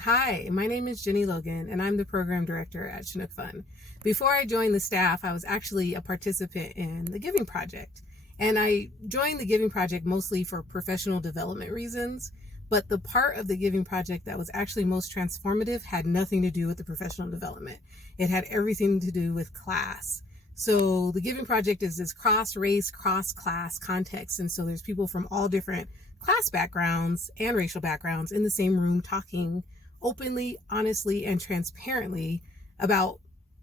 Hi, my name is Ginnie Logan, and I'm the program director at Chinook Fund. Before I joined the staff, I was actually a participant in the Giving Project. And I joined the Giving Project mostly for professional development reasons. But the part of the Giving Project that was actually most transformative had nothing to do with the professional development. It had everything to do with class. So the Giving Project is this cross-race, cross-class context. And so there's people from all different class backgrounds and racial backgrounds in the same room talking openly, honestly, and transparently about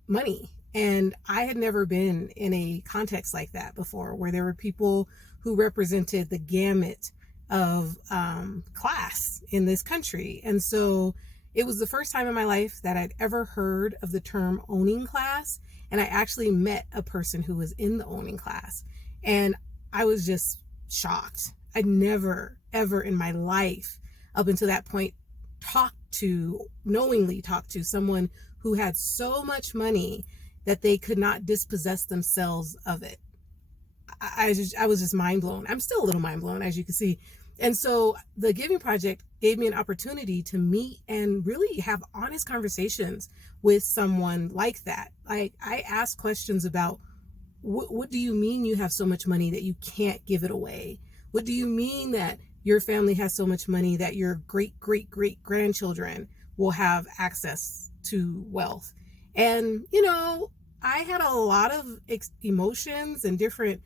money. And I had never been in a context like that before, where there were people who represented the gamut of class in this country. And so it was the first time in my life that I'd ever heard of the term owning class. And I actually met a person who was in the owning class. And I was just shocked. I'd never, ever in my life up until that point knowingly talked to someone who had so much money that they could not dispossess themselves of it. I was just mind blown. I'm still a little mind blown, as you can see. And so the Giving Project gave me an opportunity to meet and really have honest conversations with someone like that. I asked questions about, what do you mean you have so much money that you can't give it away? What do you mean that your family has so much money that your great, great, great grandchildren will have access to wealth? And, I had a lot of emotions and different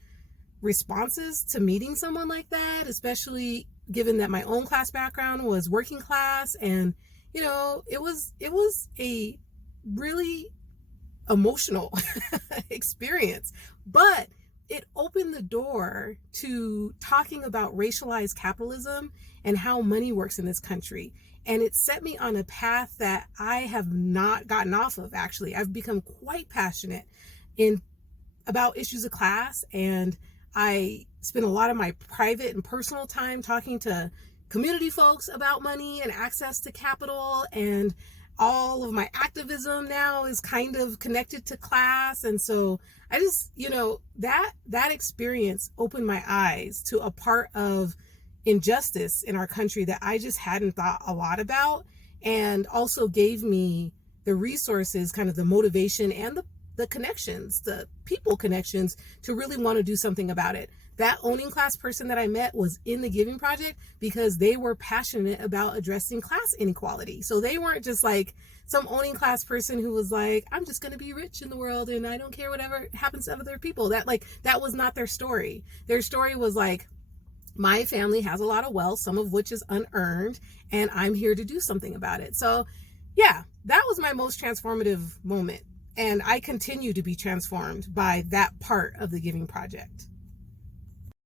responses to meeting someone like that, especially given that my own class background was working class. And, it was a really emotional experience, but it opened the door to talking about racialized capitalism and how money works in this country. And it set me on a path that I have not gotten off of, actually. I've become quite passionate about issues of class, and I spend a lot of my private and personal time talking to community folks about money and access to capital, and all of my activism now is kind of connected to class. And so I just, that experience opened my eyes to a part of injustice in our country that I just hadn't thought a lot about, and also gave me the resources, kind of the motivation and the connections, the people connections to really want to do something about it. That owning class person that I met was in the Giving Project because they were passionate about addressing class inequality. So they weren't just like some owning class person who was like, I'm just going to be rich in the world and I don't care whatever happens to other people. That was not their story. Their story was like, my family has a lot of wealth, some of which is unearned, and I'm here to do something about it. So yeah, that was my most transformative moment. And I continue to be transformed by that part of the Giving Project.